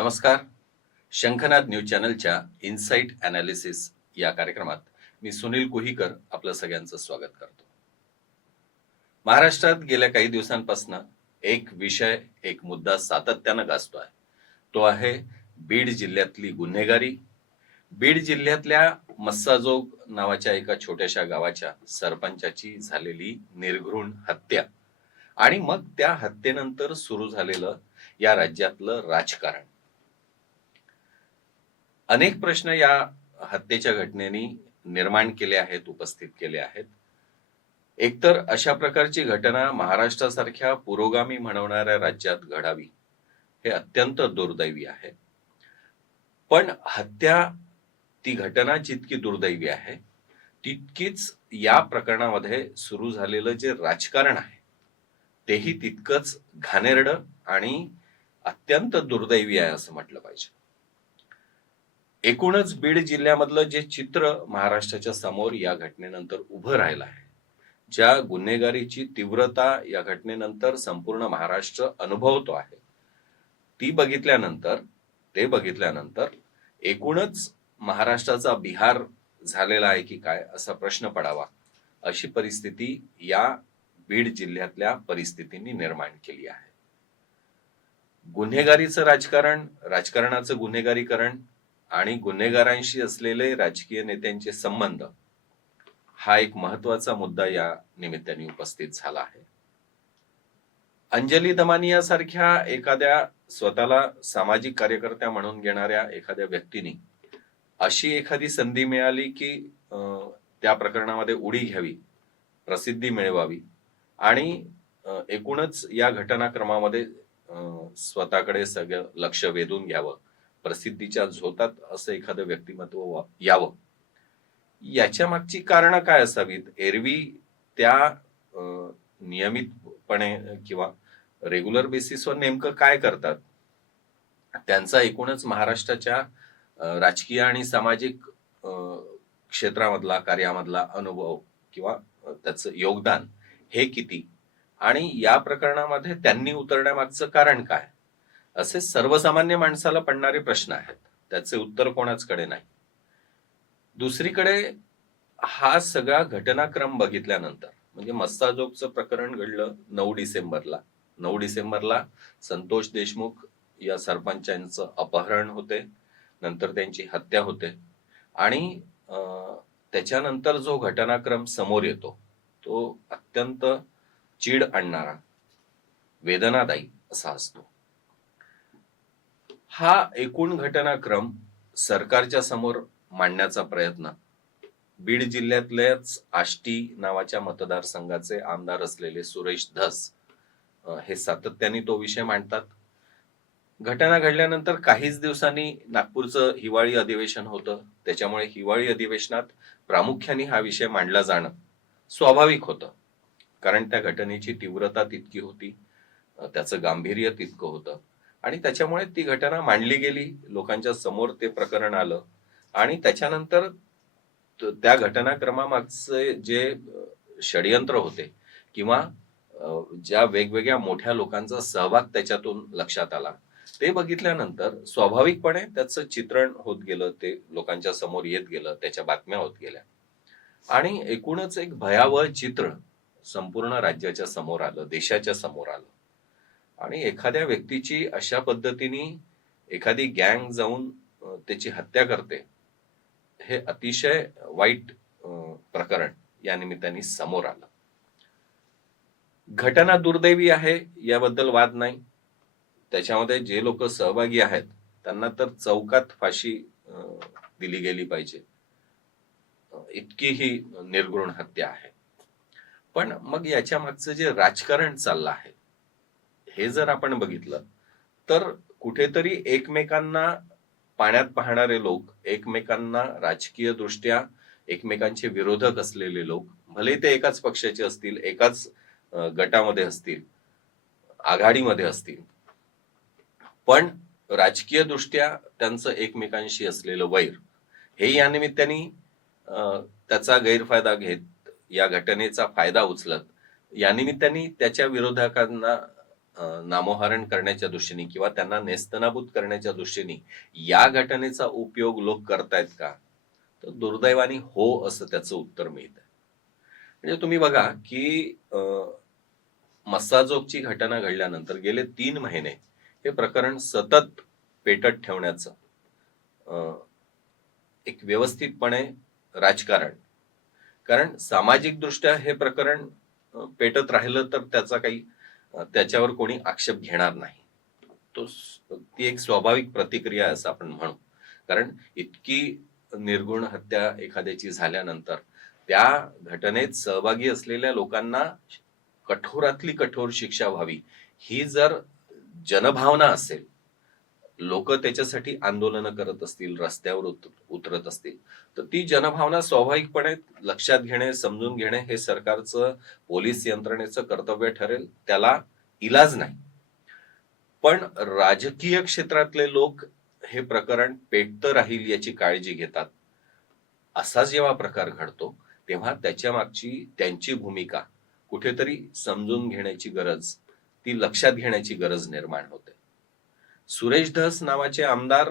नमस्कार. शंखनाद न्यूज चॅनलच्या इनसाइट अनालिसिस या कार्यक्रमात मी सुनील कोहीकर आपलं सगळ्यांचं स्वागत करतो. महाराष्ट्रात गेल्या काही दिवसांपासून एक विषय, एक मुद्दा सातत्यानं गाजतोय. तो आहे बीड जिल्ह्यातली गुन्हेगारी. बीड जिल्ह्यातल्या मस्साजोग नावाच्या एका छोट्याशा गावाच्या सरपंचाची झालेली निर्घृण हत्या आणि मग त्या हत्येनंतर सुरू झालेलं या राज्यातलं राजकारण. अनेक प्रश्न या हत्येच्या घटनेने निर्माण केले आहेत, उपस्थित केले आहेत. एकतर अशा प्रकारची घटना महाराष्ट्रासारख्या पुरोगामी म्हणवणाऱ्या राज्यात घडावी हे अत्यंत दुर्दैवी आहे. पण हत्या, ती घटना जितकी दुर्दैवी आहे तितकीच या प्रकरणामध्ये सुरू झालेलं जे राजकारण आहे तेही तितकंच घाणेरडं आणि अत्यंत दुर्दैवी आहे असं म्हटलं पाहिजे. एकूणच बीड जिल्ह्यामधलं जे चित्र महाराष्ट्राच्या समोर या घटनेनंतर उभं राहिलं आहे, ज्या गुन्हेगारीची तीव्रता या घटनेनंतर संपूर्ण महाराष्ट्र अनुभवतो आहे, ते बघितल्यानंतर एकूणच महाराष्ट्राचा बिहार झालेला आहे की काय असा प्रश्न पडावा, अशी परिस्थिती या बीड जिल्ह्यातल्या परिस्थितींनी निर्माण केली आहे. गुन्हेगारीचं राजकारण, राजकारणाचं गुन्हेगारीकरण आणि गुन्हेगारांशी असलेले राजकीय नेत्यांचे संबंध हा एक महत्वाचा मुद्दा या निमित्ताने उपस्थित झाला आहे. अंजली दमानिया सारख्या एखाद्या स्वतःला सामाजिक कार्यकर्त्या म्हणून घेणाऱ्या एखाद्या व्यक्तीने अशी एखादी संधी मिळाली की त्या प्रकरणामध्ये उडी घ्यावी, प्रसिद्धी मिळवावी आणि एकूणच या घटनाक्रमामध्ये स्वतःकडे सगळं लक्ष वेधून घ्यावं, प्रसिद्धीच्या झोतात असं एखादं व्यक्तिमत्व यावं, याच्या मागची कारणं काय असावीत? एरवी त्या नियमितपणे किंवा रेग्युलर बेसिसवर नेमकं काय करतात? त्यांचा एकूणच महाराष्ट्राच्या राजकीय आणि सामाजिक क्षेत्रामधला, कार्यामधला अनुभव किंवा त्याचं योगदान हे किती आणि या प्रकरणामध्ये त्यांनी उतरण्यामागचं कारण काय, असे सर्वसामान्य माणसाला पडणारे प्रश्न आहेत. त्याचे उत्तर कोणाचकडे नाही. दुसरीकडे हा सगळा घटनाक्रम बघितल्यानंतर, म्हणजे मस्साजोगचं प्रकरण घडलं 9 डिसेंबरला संतोष देशमुख या सरपंचांचं अपहरण होते, नंतर त्यांची हत्या होते आणि त्याच्यानंतर जो घटनाक्रम समोर येतो तो अत्यंत चीड आणणारा, वेदनादायी असा असतो. हा एकूण घटनाक्रम सरकारच्या समोर मांडण्याचा प्रयत्न बीड जिल्ह्यातल्याच आष्टी नावाच्या मतदारसंघाचे आमदार असलेले सुरेश धस हे सातत्याने तो विषय मांडतात. घटना घडल्यानंतर काहीच दिवसांनी नागपूरचं हिवाळी अधिवेशन होतं, त्याच्यामुळे हिवाळी अधिवेशनात प्रामुख्याने हा विषय मांडला जाणं स्वाभाविक होतं, कारण त्या घटनेची तीव्रता तितकी होती, त्याचं गांभीर्य तितकं होतं आणि त्याच्यामुळे ती घटना मांडली गेली, लोकांच्या समोर ते प्रकरण आलं आणि त्याच्यानंतर त्या घटनाक्रमामागचे जे षडयंत्र होते किंवा ज्या वेगवेगळ्या मोठ्या लोकांचा सहभाग त्याच्यातून लक्षात आला, ते बघितल्यानंतर स्वाभाविकपणे त्याचं चित्रण होत गेलं, ते लोकांच्या समोर येत गेलं, त्याच्या बातम्या होत गेल्या आणि एकूणच एक भयावह चित्र संपूर्ण राज्याच्या समोर आलं, देशाच्या समोर आलं. आणि एखाद्या व्यक्तीची अशा पद्धतीने एखादी गँग जाऊन त्याची हत्या करते, हे अतिशय वाईट प्रकरण या निमित्ताने समोर आलं. घटना दुर्दैवी आहे याबद्दल वाद नाही. त्याच्यामध्ये जे लोक सहभागी आहेत त्यांना तर चौकात फाशी दिली गेली पाहिजे, इतकी ही निर्घृण हत्या आहे. पण मग याच्या मागचं जे राजकारण चाललं आहे हे जर आपण बघितलं तर कुठेतरी एकमेकांना पाण्यात पाहणारे लोक, एकमेकांना राजकीय दृष्ट्या एकमेकांचे विरोधक असलेले लोक, भले ते एकाच पक्षाचे असतील, एकाच गटामध्ये असतील, आघाडीमध्ये असतील, पण राजकीय दृष्ट्या त्यांचं एकमेकांशी असलेलं वैर हे या निमित्ताने त्याचा गैरफायदा घेत, या घटनेचा फायदा उचलत, या निमित्ताने त्याच्या विरोधकांना नामोहरण करण्याच्या दृष्टीने किंवा त्यांना नेस्तनाबूत करण्याच्या दृष्टीने या घटनेचा उपयोग लोक करतायत का? तर दुर्दैवाने हो असं त्याचं उत्तर मिळतं. म्हणजे तुम्ही बघा की मस्साजोगची घटना घडल्यानंतर गेले 3 महिने हे प्रकरण सतत पेटत ठेवण्याचं एक व्यवस्थितपणे राजकारण, कारण सामाजिक दृष्ट्या हे प्रकरण पेटत राहिलं तर त्याचा काही त्याच्यावर कोणी आक्षेप घेणार नाही. ती एक स्वाभाविक प्रतिक्रिया आहे असं आपण म्हणू. कारण इतकी निर्गुण हत्या एखाद्याची झाल्यानंतर त्या घटनेत सहभागी असलेल्या लोकांना कठोरातली कठोर शिक्षा व्हावी, ही जर जनभावना असेल, लोक त्याच्यासाठी आंदोलन करत असतील, रस्त्यावर उतरत असतील, तर ती जनभावना स्वाभाविकपणे लक्षात घेणे, समजून घेणे हे सरकारचं, पोलीस यंत्रणेचं कर्तव्य ठरेल. त्याला इलाज नाही. पण राजकीय क्षेत्रातले लोक हे प्रकरण पेटतं राहील याची काळजी घेतात. असा जेव्हा प्रकार घडतो तेव्हा त्याच्या मागची त्यांची भूमिका कुठेतरी समजून घेण्याची गरज, ती लक्षात घेण्याची गरज निर्माण होते. सुरेश धस नावाचे आमदार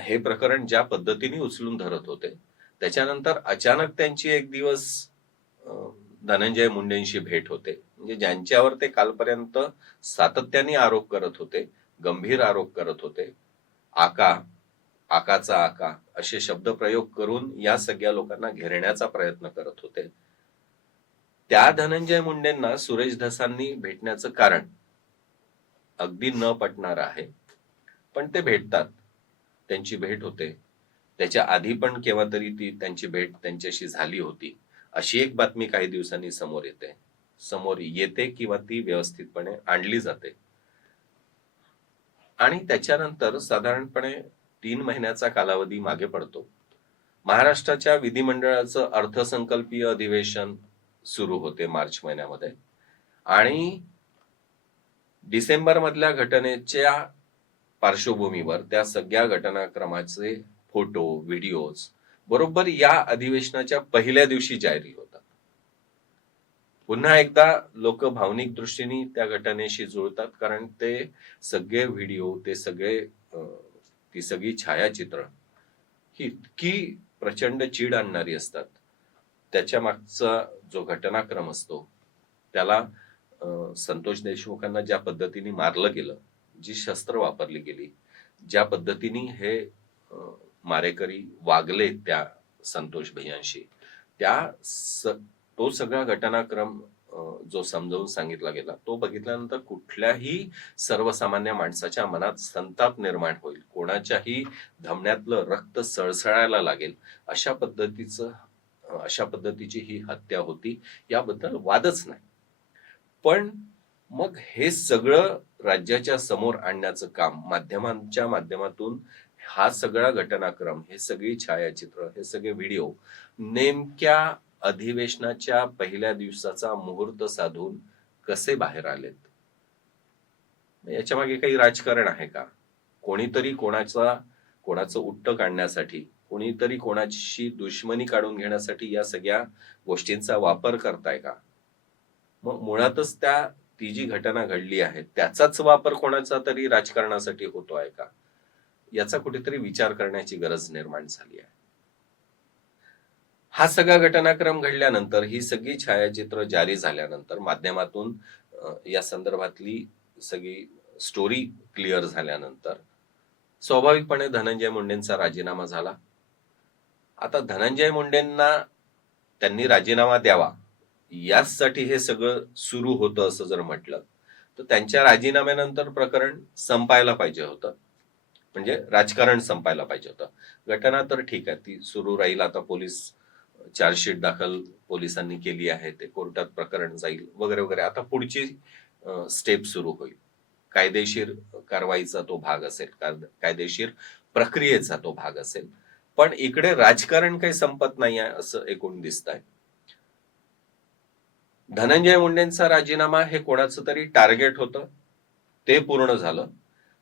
हे प्रकरण ज्या पद्धतीने उचलून धरत होते, त्याच्यानंतर अचानक त्यांची एक दिवस धनंजय मुंडेंशी भेट होते. म्हणजे ज्यांच्यावर ते कालपर्यंत सातत्याने आरोप करत होते, गंभीर आरोप करत होते, आकाचा आका असे शब्द प्रयोग करून या सगळ्या लोकांना घेरण्याचा प्रयत्न करत होते. त्या धनंजय मुंडेंना सुरेश धसांनी भेटण्याचं कारण अगदी न पटणार आहे, पण ते भेटतात. त्यांची भेट होते. त्याच्या आधी पण केव्हा तरी ती त्यांची भेट त्यांच्याशी झाली होती अशी एक बातमी काही दिवसांनी समोर येते किंवा ती व्यवस्थितपणे आणली जाते. आणि त्याच्यानंतर साधारणपणे 3 महिन्याचा कालावधी मागे पडतो. महाराष्ट्राच्या विधिमंडळाचं अर्थसंकल्पीय अधिवेशन सुरू होते मार्च महिन्यामध्ये, आणि डिसेंबर मधल्या घटनेच्या पार्श्वभूमीवर त्या सगळ्या घटनाक्रमाचे फोटो, व्हिडिओज बरोबर या अधिवेशनाच्या पहिल्या दिवशी जारी होतात. पुन्हा एकदा लोक भावनिक दृष्टीने त्या घटनेशी जुळतात, कारण ते सगळे व्हिडिओ, ती सगळी छायाचित्र ही इतकी प्रचंड चीड आणणारी असतात. त्याच्या मागचा जो घटनाक्रम असतो त्याला संतोष देशमुखांना ज्या पद्धतीने मारलं गेलं, जी शस्त्र वापरली गेली, ज्या पद्धतीने हे मारेकरी वागले त्या संतोष भैयांशी, तो सगळा घटनाक्रम जो समजावून सांगितला गेला, तो बघितल्यानंतर कुठल्याही सर्वसामान्य माणसाच्या मनात संताप निर्माण होईल, कोणाच्याही धमन्यातलं रक्त सळसळायला लागेल, अशा पद्धतीची ही हत्या होती, याबद्दल वादच नाही. पण मग हे सगळं राज्याच्या समोर आणण्याचं काम माध्यमांच्या माध्यमातून, हा सगळा घटनाक्रम, हे सगळी छायाचित्र, हे सगळे व्हिडिओ नेमक्या अधिवेशनाच्या पहिल्या दिवसाचा मुहूर्त साधून कसे बाहेर आलेत? याच्या मागे काही राजकारण आहे का? कोणीतरी कोणाचं उट्ट काढण्यासाठी, कोणीतरी कोणाची दुश्मनी काढून घेण्यासाठी या सगळ्या गोष्टींचा वापर करताय का? मग मुळातच ती जी घटना घडली आहे त्याचाच वापर कोणाचा तरी राजकारणासाठी होतो आहे का? याचा कुठेतरी विचार करण्याची गरज निर्माण झाली आहे. हा सगळा घटनाक्रम घडल्यानंतर, ही सगळी छायाचित्र जारी झाल्यानंतर, माध्यमातून या संदर्भातली सगळी स्टोरी क्लिअर झाल्यानंतर स्वाभाविकपणे धनंजय मुंडेंचा राजीनामा झाला. आता धनंजय मुंडेंना त्यांनी राजीनामा द्यावा यासाठी हे सगळं सुरू होतं असं जर म्हटलं तर त्यांच्या राजीनाम्यानंतर प्रकरण संपायला पाहिजे होतं, म्हणजे राजकारण संपायला पाहिजे होतं. घटना तर ठीक आहे, ती सुरू राहील. आता पोलीस चार्जशीट दाखल पोलिसांनी केली आहे, ते कोर्टात प्रकरण जाईल वगैरे वगैरे. आता पुढची स्टेप सुरू होईल, कायदेशीर कारवाईचा तो भाग असेल, कायदेशीर प्रक्रियेचा तो भाग असेल. पण इकडे राजकारण काही संपत नाही आहे असं एकूण दिसतंय. धनंजय मुंडेंचा राजीनामा हे कोणाचं तरी टार्गेट होतं, ते पूर्ण झालं,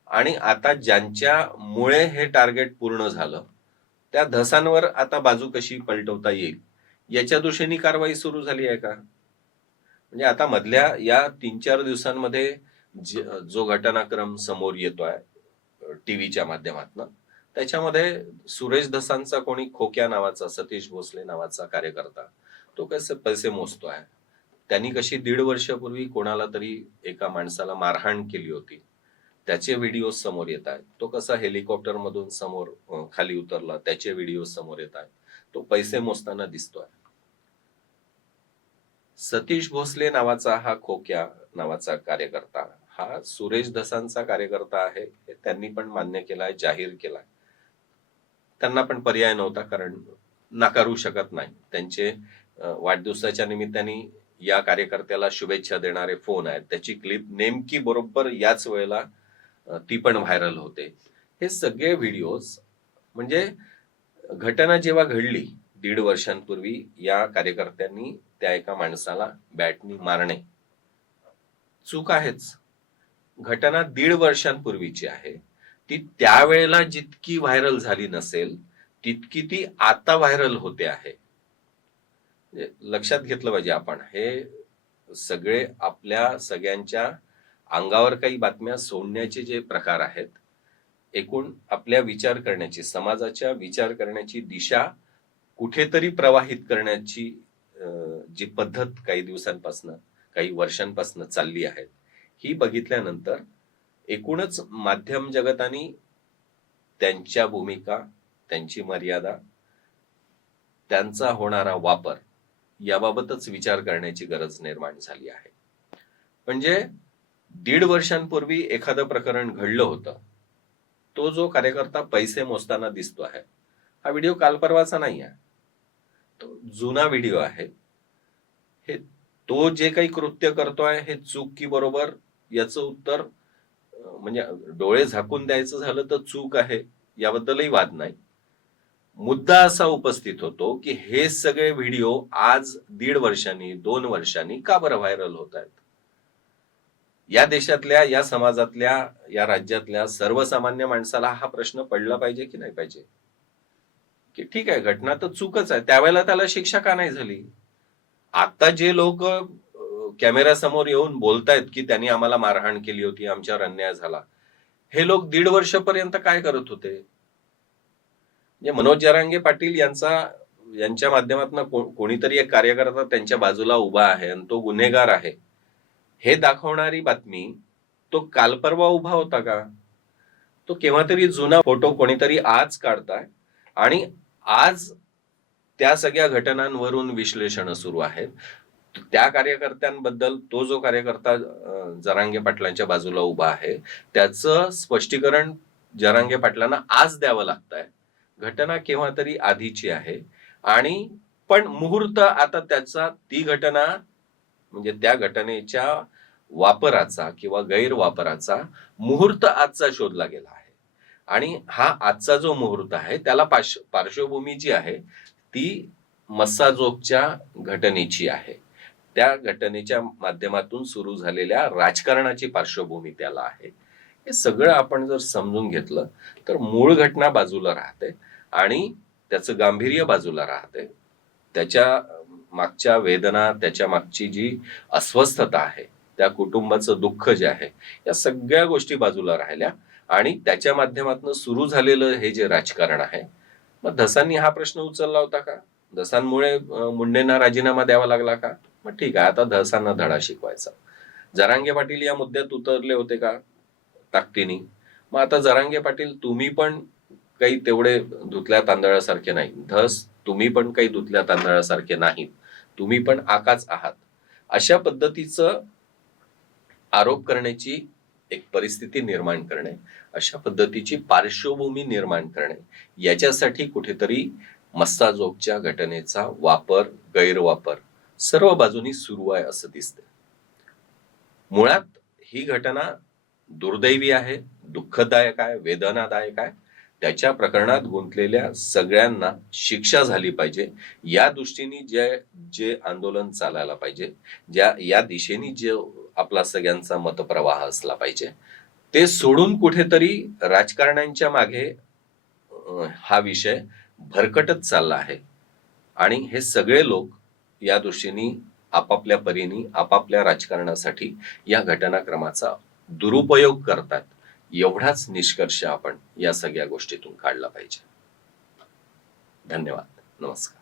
आणि आता ज्यांच्यामुळे हे टार्गेट पूर्ण झालं त्या धसांवर आता बाजू कशी पलटवता येईल याच्या दिशेने कारवाई सुरू झाली आहे का? म्हणजे आता मधल्या या 3-4 दिवसांमध्ये जो घटनाक्रम समोर येतोय टीव्हीच्या माध्यमातून, त्याच्यामध्ये सुरेश धसांचा कोणी खोक्या नावाचा, सतीश भोसले नावाचा कार्यकर्ता, तो कसे पैसे मोजतोय. त्यांनी कशी 1.5 वर्षापूर्वी कोणाला तरी एका माणसाला मारहाण केली होती, त्याचे व्हिडिओ समोर येत आहेत. तो कसा हेलिकॉप्टर मधून समोर खाली उतरला, त्याचे व्हिडिओ समोर येत आहेत. तो पैसे मोजताना दिसतोय. सतीश भोसले नावाचा हा खोक्या नावाचा कार्यकर्ता हा सुरेश धसांचा कार्यकर्ता आहे, हे त्यांनी पण मान्य केलाय, जाहीर केलाय. त्यांना पण पर्याय नव्हता, कारण नाकारू शकत नाही. त्यांचे वाढदिवसाच्या निमित्ताने या कार्यकर्त्याला शुभेच्छा देणारे फोन आहेत, त्याची क्लिप नेमकी बरोबर याच वेळेला ती पण व्हायरल होते. हे सगळे व्हिडिओज म्हणजे घटना जेव्हा घडली 1.5 वर्षांपूर्वी, या कार्यकर्त्यांनी त्या एका माणसाला बॅटनी मारणे चूक आहेच. घटना 1.5 वर्षांपूर्वीची आहे. ती त्यावेळेला जितकी व्हायरल झाली नसेल तितकी ती आता व्हायरल होते आहे. लक्षात घेतलं पाहिजे आपण, हे सगळे आपल्या सगळ्यांच्या अंगावर काही बातम्या सोडण्याचे जे प्रकार आहेत, एकूण आपल्या विचार करण्याची, समाजाच्या विचार करण्याची दिशा कुठेतरी प्रवाहित करण्याची जी पद्धत काही दिवसांपासून, काही वर्षांपासून चालली आहे, ही बघितल्यानंतर एकूणच माध्यम जगताने त्यांच्या भूमिका, त्यांची मर्यादा, त्यांचा होणारा वापर याबाबतच विचार करण्याची गरज निर्माण झाली आहे. म्हणजे 1.5 वर्षांपूर्वी एखादं प्रकरण घडलं होतं, तो जो कार्यकर्ता पैसे मोजताना दिसतो आहे, हा व्हिडिओ काल परवाचा नाही आहे, तो जुना व्हिडिओ आहे. हे तो जे काही कृत्य करतोय हे चूक की बरोबर, याचं उत्तर म्हणजे डोळे झाकून द्यायचं झालं तर चूक आहे, याबद्दलही वाद नाही. मुद्दा असा उपस्थित होतो की हे सगळे व्हिडिओ आज 1.5 वर्षांनी, 2 वर्षांनी का बरं व्हायरल होत आहेत? या देशातल्या, या समाजातल्या, या राज्यातल्या सर्वसामान्य माणसाला हा प्रश्न पडला पाहिजे की नाही पाहिजे? की ठीक आहे, घटना तर चूकच आहे, त्यावेळेला त्याला शिक्षा का नाही झाली? आता जे लोक कॅमेरा समोर येऊन बोलतायत की त्यांनी आम्हाला मारहाण केली होती, आमच्यावर अन्याय झाला, हे लोक 1.5 वर्षापर्यंत काय करत होते? म्हणजे मनोज जरांगे पाटील यांच्या माध्यमातून कोणीतरी एक कार्यकर्ता त्यांच्या बाजूला उभा आहे आणि तो गुन्हेगार आहे हे दाखवणारी बातमी तो काल परवा उभा होता का? तो केव्हा तरी जुना फोटो कोणीतरी आज काढताय आणि आज त्या सगळ्या घटनांवरून विश्लेषण सुरू आहेत. त्या कार्यकर्त्यांबद्दल, तो जो कार्यकर्ता जरांगे पाटलांच्या बाजूला उभा आहे, त्याचं स्पष्टीकरण जरांगे पाटलांना आज द्यावं लागतंय. घटना केव्हा तरी आधीची आहे आणि पण मुहूर्त आता त्याचा, ती घटना म्हणजे त्या घटनेच्या वापराचा किंवा गैरवापराचा मुहूर्त आजचा शोधला गेला आहे. आणि हा आजचा जो मुहूर्त आहे त्याला पार्श्वभूमी जी आहे ती मस्साजोगच्या घटनेची आहे. त्या घटनेच्या माध्यमातून सुरू झालेल्या राजकारणाची पार्श्वभूमी त्याला आहे. हे सगळं आपण जर समजून घेतलं तर मूळ घटना बाजूला राहते आणि त्याचं गांभीर्य बाजूला राहते. त्याच्या मागच्या वेदना, त्याच्या मागची जी अस्वस्थता आहे, त्या कुटुंबाचं दुःख जे आहे, या सगळ्या गोष्टी बाजूला राहिल्या आणि त्याच्या माध्यमातून सुरू झालेलं हे जे राजकारण आहे. मग धसांनी हा प्रश्न उचलला होता का? धसांमुळे मुंडेंना राजीनामा द्यावा लागला का? मग ठीक आहे, आता धसांना धडा शिकवायचा. जरांगे पाटील या मुद्द्यात उतरले होते का ताकदीने? मग आता जरांगे पाटील, तुम्ही पण काही तेवढे धुतल्या तांदळासारखे नाही. धस, तुम्ही पण काही धुतल्या तांदळासारखे नाहीत, तुम्ही पण आकाच आहात. अशा पद्धतीचं आरोप करण्याची एक परिस्थिती निर्माण करणे, अशा पद्धतीची पार्श्वभूमी निर्माण करणे, याच्यासाठी कुठेतरी मस्साजोगच्या घटनेचा वापर, गैरवापर सर्व बाजूनी सुरू आहे असं दिसतं. मुळात ही घटना दुर्दैवी आहे, दुःखदायक आहे, वेदनादायक आहे. त्याच्या प्रकरणात गुंतलेल्या सगळ्यांना शिक्षा झाली पाहिजे. या दृष्टीने जे आंदोलन चालायला पाहिजे, या दिशेने जे आपला सगळ्यांचा मतप्रवाह असला पाहिजे, ते सोडून कुठेतरी राजकारण्यांच्या मागे हा विषय भरकटत चालला आहे. आणि हे सगळे लोक या दृष्टीने आपापल्या परीने आपापल्या राजकारणासाठी या घटनाक्रमाचा दुरुपयोग करतात, एवढाच निष्कर्ष आपण या सगळ्या गोष्टीतून काढला पाहिजे. धन्यवाद. नमस्कार.